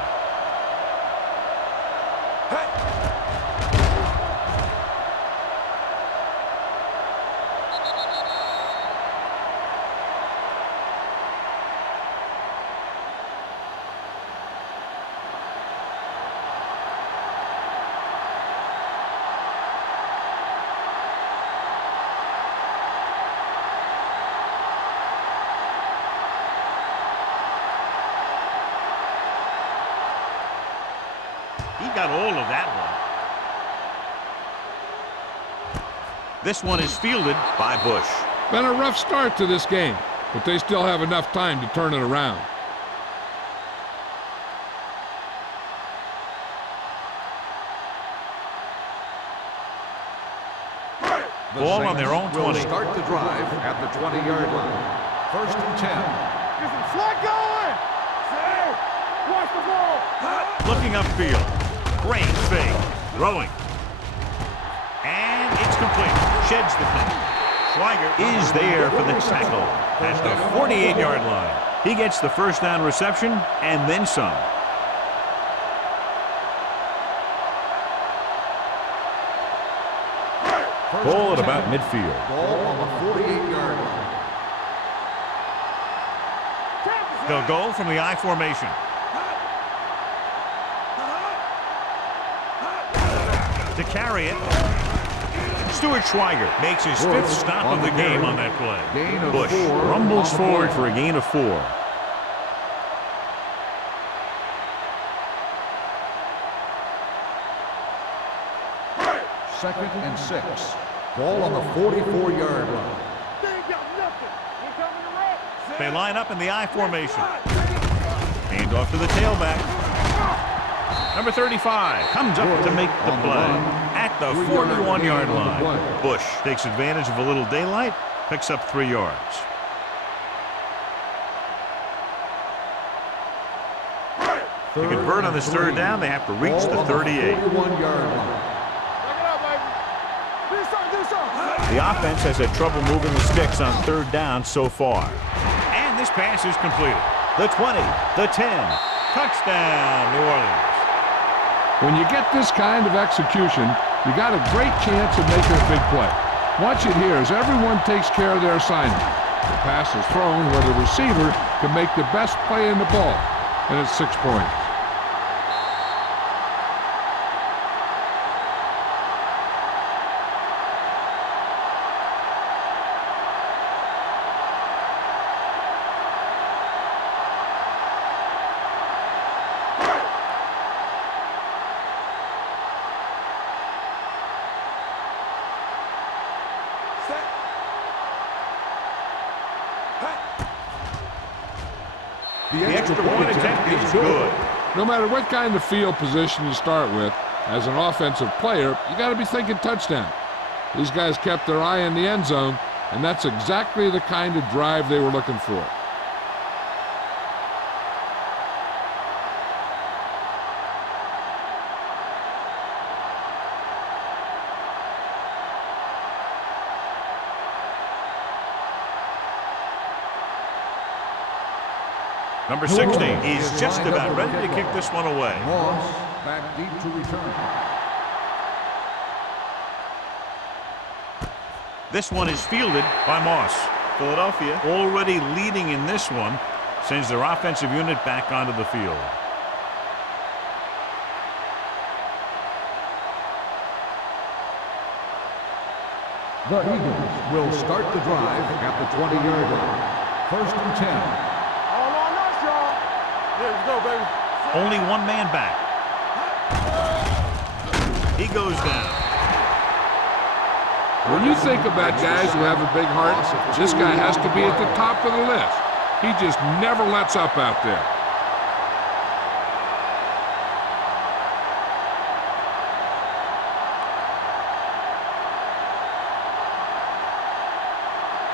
He got all of that one. This one is fielded by Bush. Been a rough start to this game, but they still have enough time to turn it around. Ball on their own 20. Will start the drive at the 20-yard line. 1st and 10. Get some slack going. Say, watch the ball. Looking upfield. Great fake. Throwing. And it's complete. Sheds the thing. Schweiger is there for the tackle at the 48-yard line. He gets the first down reception and then some. Ball at about midfield. Ball on the 48-yard line. They'll go from the I formation. To carry it. Stuart Schweiger makes his 5th stop of the game on that play. Bush rumbles forward for a gain of 4. Second and 6. Ball on the 44-yard line. They ain't got nothing. Ain't coming to run. They line up in the I formation. Hand off to the tailback. Number 35 comes up to make the play at the 41-yard line. Bush takes advantage of a little daylight, picks up 3 yards. To convert on this third down, they have to reach the 38. 41-yard line. The offense has had trouble moving the sticks on third down so far. And this pass is completed. The 20, the 10. Touchdown, New Orleans. When you get this kind of execution, you got a great chance of making a big play. Watch it here as everyone takes care of their assignment. The pass is thrown where the receiver can make the best play in the ball, and it's 6 points. The extra point attempt is good. No matter what kind of field position you start with, as an offensive player, you got to be thinking touchdown. These guys kept their eye on the end zone, and that's exactly the kind of drive they were looking for. Number 16 is just about ready to kick this one away. Moss back deep to return. This one is fielded by Moss. Philadelphia already leading in this one, sends their offensive unit back onto the field. The Eagles will start the drive at the 20-yard line. 1st and 10. All on us, y'all. Yeah, let's go, baby. Only one man back. He goes down. When you think about guys who have a big heart, this guy has to be at the top of the list. He just never lets up out there.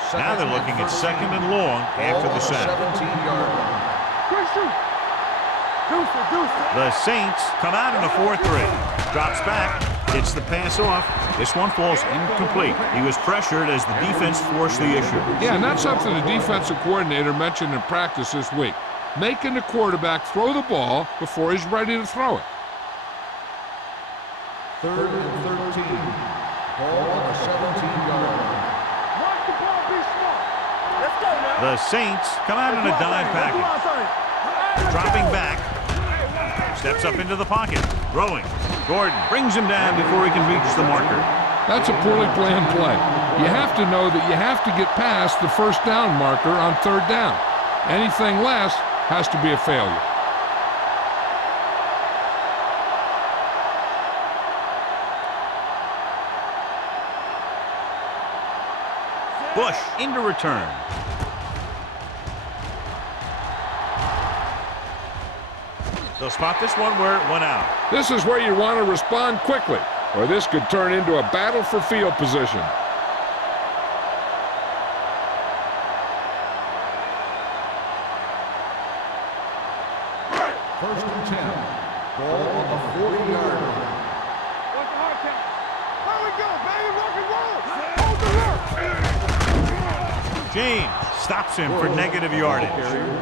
Now they're looking at 2nd and long after the sack. 17-yard line. Quick shoot. Deuce it. The Saints come out in a 4-3. Drops back. Gets the pass off. This one falls incomplete. He was pressured as the defense forced the issue. Yeah, and that's something the defensive coordinator mentioned in practice this week. Making the quarterback throw the ball before he's ready to throw it. 3rd and 13. Ball on the 17-yard line. Watch the ball, be smart. Let's go, man. The Saints come out in a dime package. Dropping back. Steps up into the pocket. Throwing. Gordon brings him down before he can reach the marker. That's a poorly planned play. You have to know that you have to get past the 1st down marker on 3rd down. Anything less has to be a failure. Bush into return. They'll spot this one where it went out. This is where you want to respond quickly, or this could turn into a battle for field position. First and 10. Ball on the 40-yard line. What's the hard count? There we go, baby. Rock and roll. Hold the work. James stops him for negative yardage.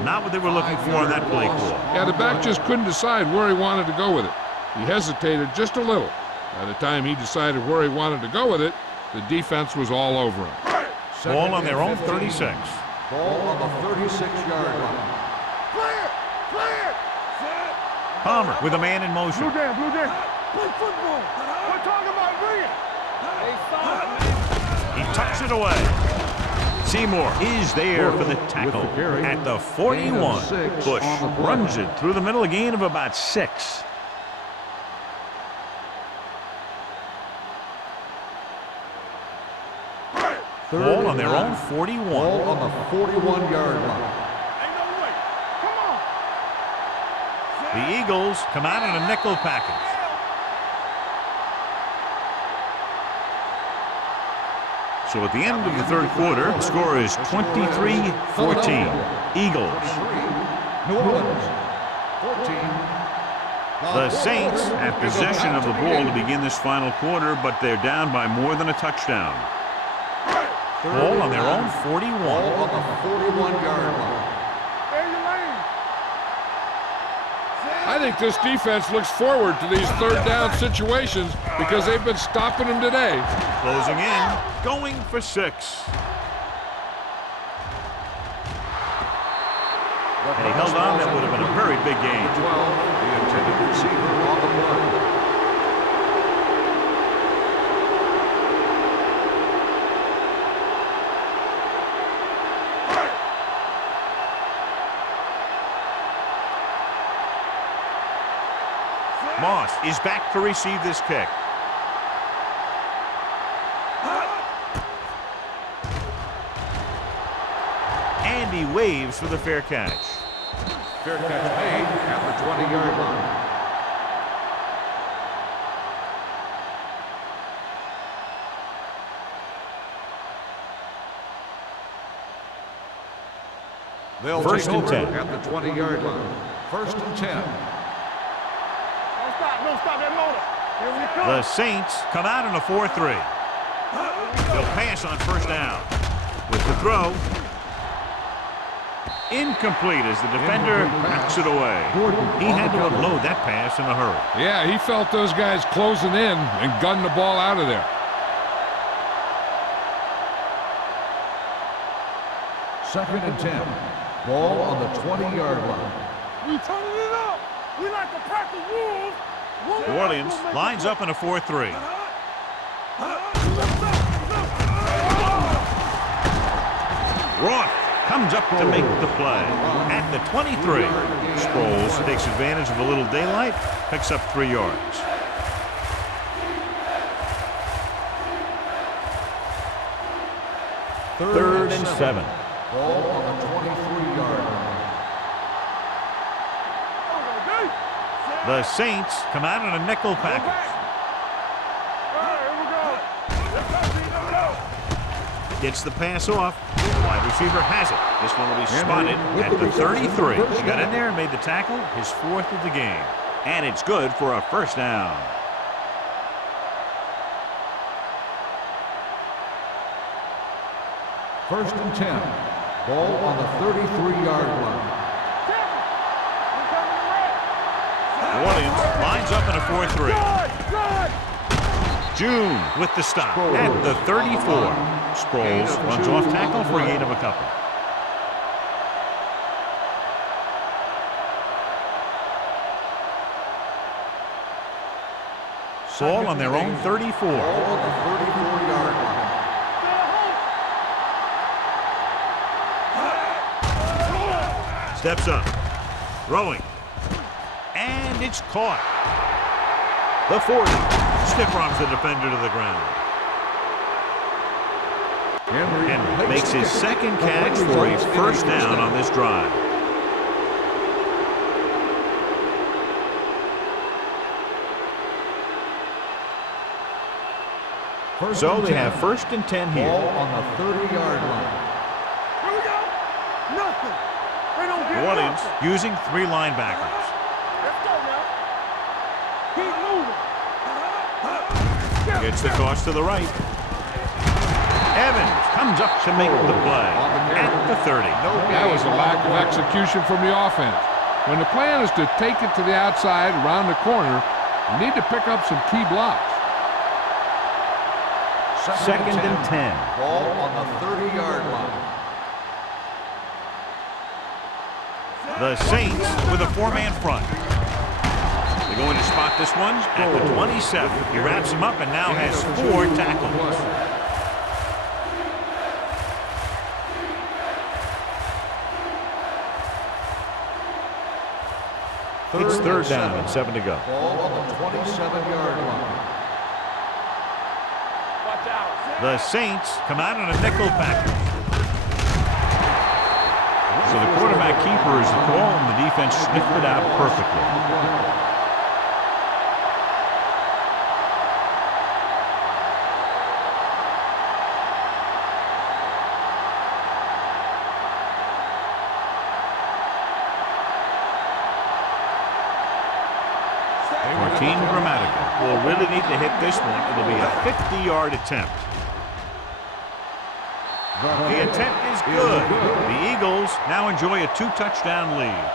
Not what they were looking for on that play call. Yeah, the back just couldn't decide where he wanted to go with it. He hesitated just a little. By the time he decided where he wanted to go with it, the defense was all over him. Ball on their own 36. Ball on the 36-yard line. Clear. Palmer with a man in motion. Blue down. Play football. We're talking about brilliant. Hey, stop. He tucks it away. Seymour is there for the tackle at the 41. Bush runs it through the middle, a gain of about 6. Ball on their own 41. Ball on the 41-yard line. Ain't no way. Come on. The Eagles come out in a nickel package. So at the end of the 3rd quarter, the score is 23-14. Eagles. New Orleans, 14. The Saints have possession of the ball to begin this final quarter, but they're down by more than a touchdown. Ball on their own 41. Ball on the 41-yard line. There's your lane. I think this defense looks forward to these 3rd down situations because they've been stopping them today. Closing in, going for 6. And he held on. That would have been a very big game. 12, the intended receiver on the play. Moss is back to receive this kick. And he waves for the fair catch. Fair catch made at the 20-yard line. They'll First take and over 10. at the 20-yard line. 1st and 10. Don't stop that motor. Here we come. The Saints come out in a 4-3. They'll pass on 1st down. With the throw. Incomplete as the defender knocks it away. He had to unload that pass in a hurry. Yeah, he felt those guys closing in and gunned the ball out of there. Second and 10. Ball on the 20-yard line. We turning it up. We like to practice rules. New Orleans lines up in a 4-3. Roth comes up to make the play. At the 23, Sproles takes advantage of a little daylight, picks up 3 yards. Third and 7. Ball on the 23-yard line. The Saints come out in a nickel package. Gets the pass off. Wide receiver has it. This one will be spotted at the 33. He got in there and made the tackle, his 4th of the game. And it's good for a first down. First and 10. Ball on the 33-yard line. Williams lines up in a 4-3. June with the stop at the 34. Sproles runs off tackle for a gain of a couple. Ball on their own 34. Ball on the 34-yard line. Steps up. Throwing. And it's caught. The 40. Stiff arms the defender to the ground. Henry makes his second catch for a first down on this drive. So they have first and 10 here. Ball on the 30-yard line. Here we go. Nothing. They don't get Williams nothing. using 3 linebackers. Let's go now. Keep moving. Gets the toss to the right. Evans comes up to make the play at the 30. That was a lack of execution from the offense. When the plan is to take it to the outside around the corner, you need to pick up some key blocks. Second and 10. Ball on the 30-yard line. The Saints with a 4-man front. They're going to spot this one at the 27. He wraps him up and now has 4 tackles. It's third down and 7 to go. Ball on the 27-yard line. Watch out. The Saints come out in a nickel package. So the quarterback keeper is the call, and the defense sniffed it out perfectly. Martin Grammatical will really need to hit this one. It'll be a 50-yard attempt. The attempt is good. The Eagles now enjoy a 2-touchdown lead.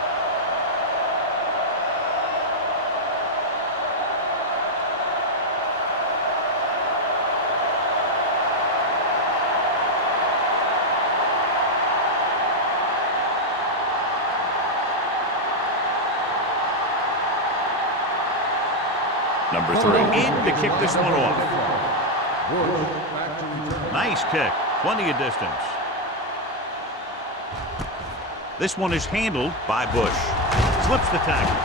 Number 3 in to kick this one off. Nice kick. Plenty of distance. This one is handled by Bush. Slips the tackle.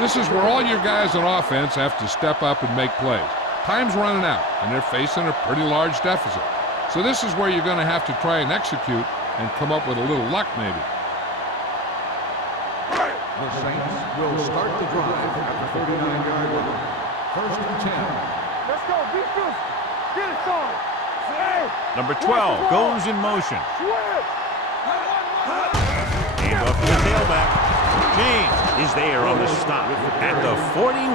This is where all your guys on offense have to step up and make plays. Time's running out, and they're facing a pretty large deficit. So this is where you're going to have to try and execute and come up with a little luck maybe. The Saints will start the drive at the 39-yard line. First and 10. Let's go. Be physical. Get it started. Hey. Number 12 goes in motion. Switch. Hand off to the tailback. James is there on the stop at the 41.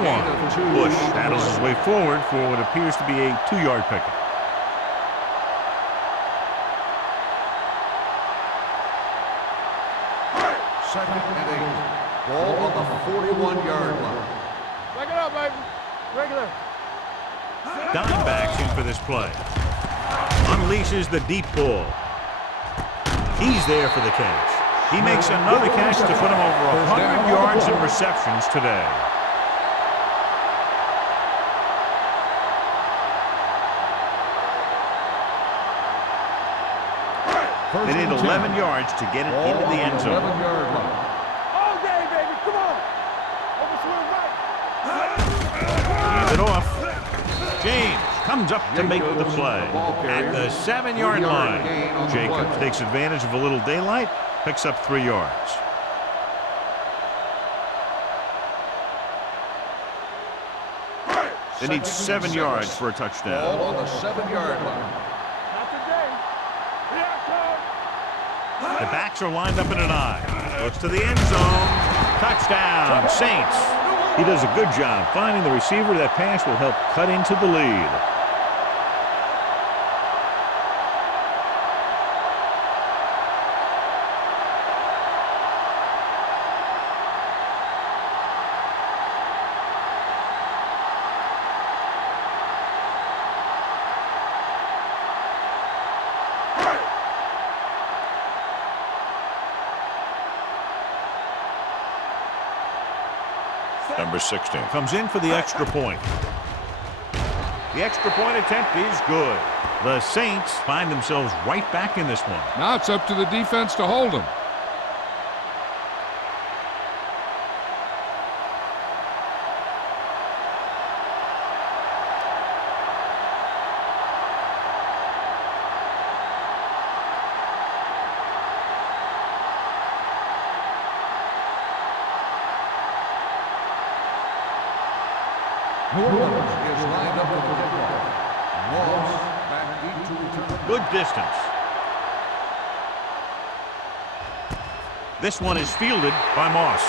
Bush battles his way forward for what appears to be a 2-yard pickup. Second and 8. Ball on the 41-yard line. Back it up, baby. Regular. Dimebacks in for this play. Unleashes the deep ball. He's there for the catch. He makes another catch to put him over 100 yards in receptions today. They need 11 yards to get it into the end zone. 11-yard line. All day, baby. Come on. Overswing right. Hand it off. James comes up to make the play at the 7-yard line. Jacobs takes advantage of a little daylight, picks up 3 yards. They need 7 yards for a touchdown. Ball on the 7-yard line. Not today. Here I come. The backs are lined up in an I. Looks to the end zone. Touchdown, Saints. He does a good job finding the receiver. That pass will help cut into the lead. Number 16 comes in for the extra point. The extra point attempt is good. The Saints find themselves right back in this one. Now it's up to the defense to hold them. New Orleans is lined up with the kickoff. Moss back deep to return. Good distance. This one is fielded by Moss.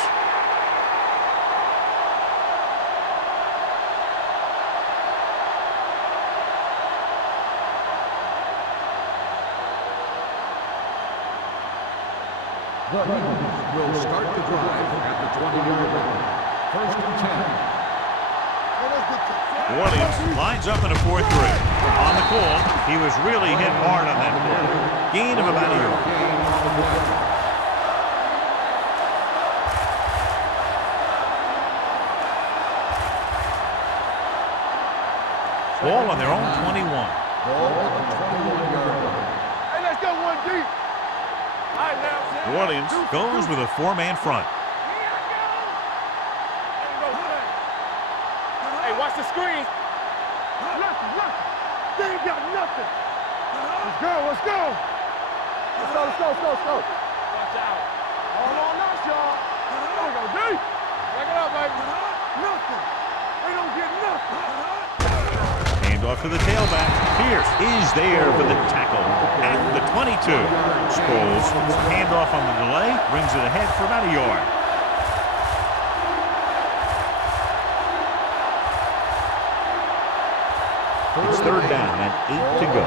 The Eagles will start the drive at the 20-yard line. 1st and 10. New Orleans lines up in a 4-3. On the call, he was really hit hard on that play. Gain of about a yard. Ball on their own 21. Ball on the 21-yard line. Hey, let's go one deep. All right, now. New Orleans goes with a 4-man front. Watch the screen. Nothing. They ain't got nothing. Let's go. Let's go. Watch out. All on us, y'all. There we go, deep. Back it up, baby. Nothing. They don't get nothing. Hand off to the tailback. Pierce is there for the tackle at the 22. Scrolls. Hand off on the delay. Brings it ahead for about a yard. It's 3rd down and 8 to go.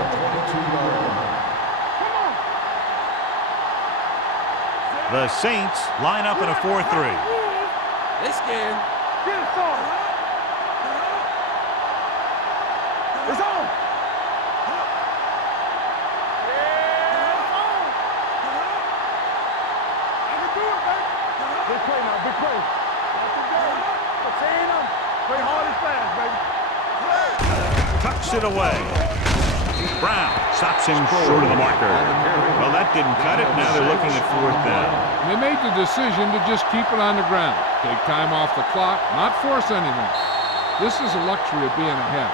The Saints line up in a 4-3. They scared. Get it on. It's on. Yeah, it's on. I can do it, baby. Big play now, big play. That's the game. But saying them, play hard and fast, baby. Tucks it away. Brown stops him short of the marker. Well, that didn't cut it. Now they're looking at 4th down. They made the decision to just keep it on the ground. Take time off the clock, not force anything. This is a luxury of being ahead.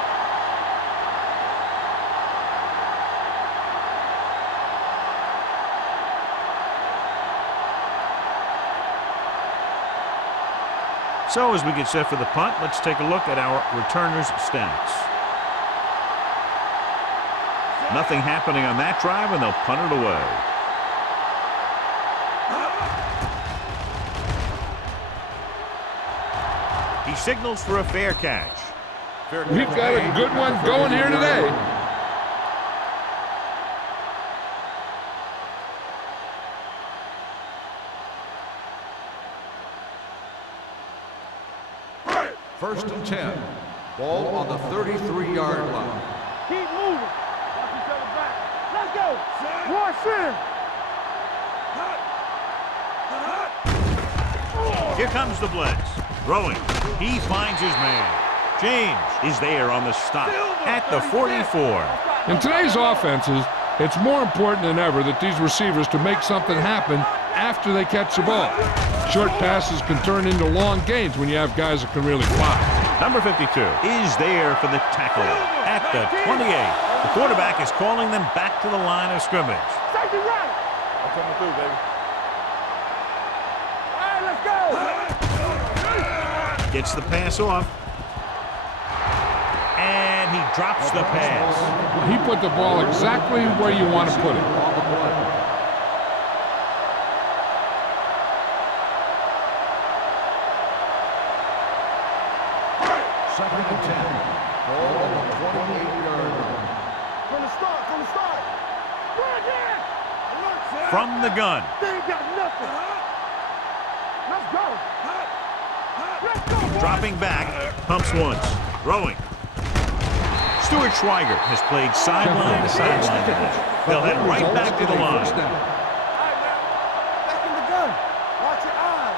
So as we get set for the punt, let's take a look at our returners' stats. Nothing happening on that drive, and they'll punt it away. He signals for a fair catch. We've got a good one going here today. First and 10. Ball on the 33-yard line. Keep moving. Watch each other back. Let's go. Watch in. Here comes the blitz. Throwing. He finds his man. James is there on the stop at the 44. In today's offenses, It's more important than ever that these receivers to make something happen after they catch the ball. Short passes can turn into long gains when you have guys that can really fly. Number 52 is there for the tackle at the 28. The quarterback is calling them back to the line of scrimmage. Safety right. I'm coming through, baby. All right, let's go. Gets the pass off. And he drops the pass. He put the ball exactly where you want to put it. Second and 10. Ball on the 28-yard line. From the start, from the start. Run again. From the gun. They ain't got nothing. Let's go. Let's go, boys. Dropping back. Pumps once. Throwing. Stuart Schweiger has played sideline to sideline today. They'll head right back to the line. All right, man. Back in the gun. Watch your eyes.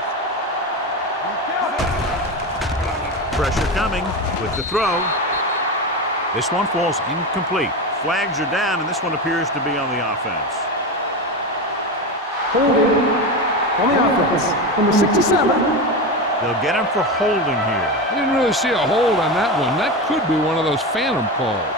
Be careful. Pressure coming with the throw. This one falls incomplete. Flags are down, and this one appears to be on the offense. Holding on the offense. Number 67. They'll get him for holding here. I didn't really see a hold on that one. That could be one of those phantom calls.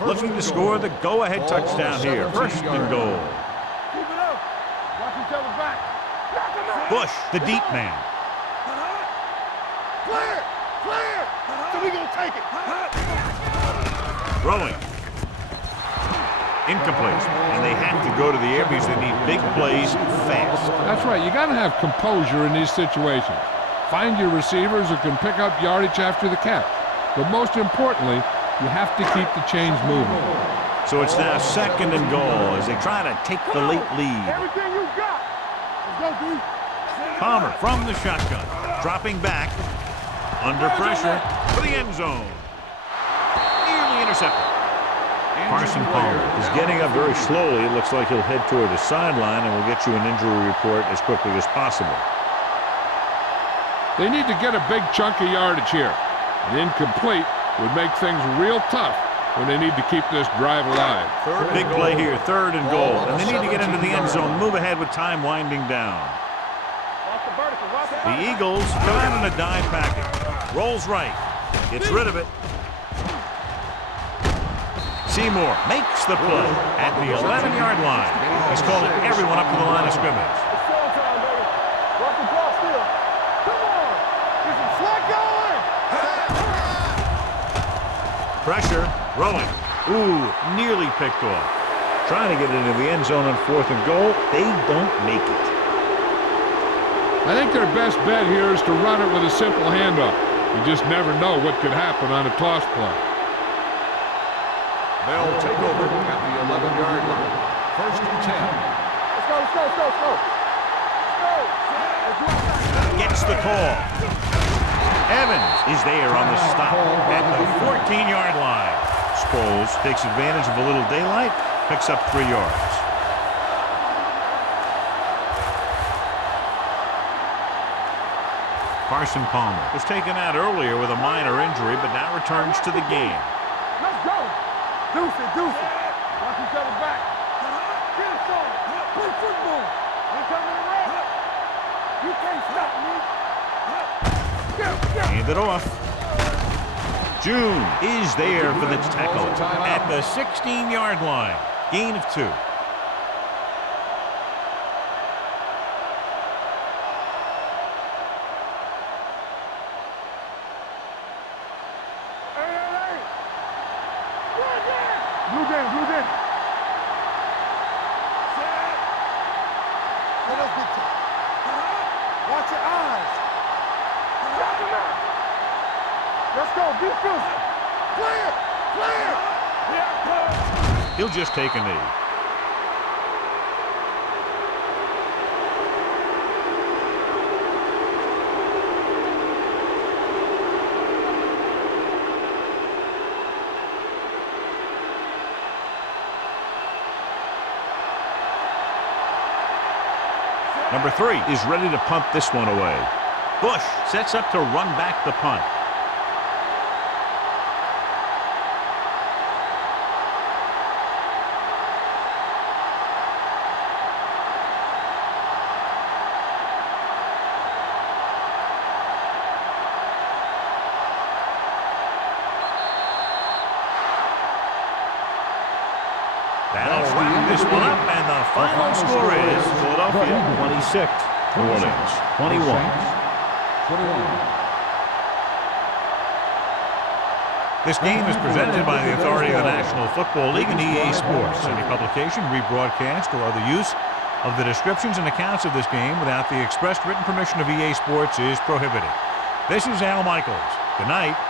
Looking to score the go-ahead touchdown here. First and goal. Keep it up. Watch each other back. Knock him out. Bush, the deep man. Clear. Clear. So we gonna take it. Throwing. Incomplete. And they have to go to the air because they need big plays fast. That's right. You got to have composure in these situations. Find your receivers who can pick up yardage after the catch. But most importantly, you have to keep the chains moving. So it's now second and goal as they try to take the late lead. Everything you got. Let's go, D. Palmer from the shotgun. Dropping back. Under pressure for the end zone. Nearly intercepted. Carson Palmer is getting up very slowly. It looks like he'll head toward the sideline, and we'll get you an injury report as quickly as possible. They need to get a big chunk of yardage here. An incomplete would make things real tough when they need to keep this drive alive. Big play here, third and goal. And they need to get into the end zone, move ahead with time winding down. The Eagles come out in a dive package. Rolls right. Gets rid of it. Seymour makes the play at the 11-yard line. He's calling everyone up to the line of scrimmage. It's showtime, baby. Watch the clock still. Come on. Get some slack going. Pressure, throwing. Ooh, nearly picked off. Trying to get into the end zone on fourth and goal. They don't make it. I think their best bet here is to run it with a simple handoff. You just never know what could happen on a toss play. They'll take over at the 11-yard line. First and 10. Let's go, let's go, let's go, let's go. Let's go. Gets the call. Evans is there on the stop at the 14-yard line. Sproles takes advantage of a little daylight, picks up 3 yards. Carson Palmer was taken out earlier with a minor injury, but now returns to the game. Let's go. Deuce it, deuce it. Watch each other back. Get it on. Play football. We coming around. You can't stop me. Hand it off. June is there for the tackle at the 16-yard line. Gain of 2. Blue game, blue game. Set. Let us get you. Watch your eyes. Drop him out. Let's go, defense. Clear, clear. Yeah, He'll just take a knee. Number 3 is ready to punt this one away. Bush sets up to run back the punt. That'll wrap this one up, and the final score is Philadelphia 26, New Orleans 21. 21. This game is presented by the authority of the National Football League and EA Sports. Any publication, rebroadcast, or other use of the descriptions and accounts of this game without the expressed written permission of EA Sports is prohibited. This is Al Michaels. Good night.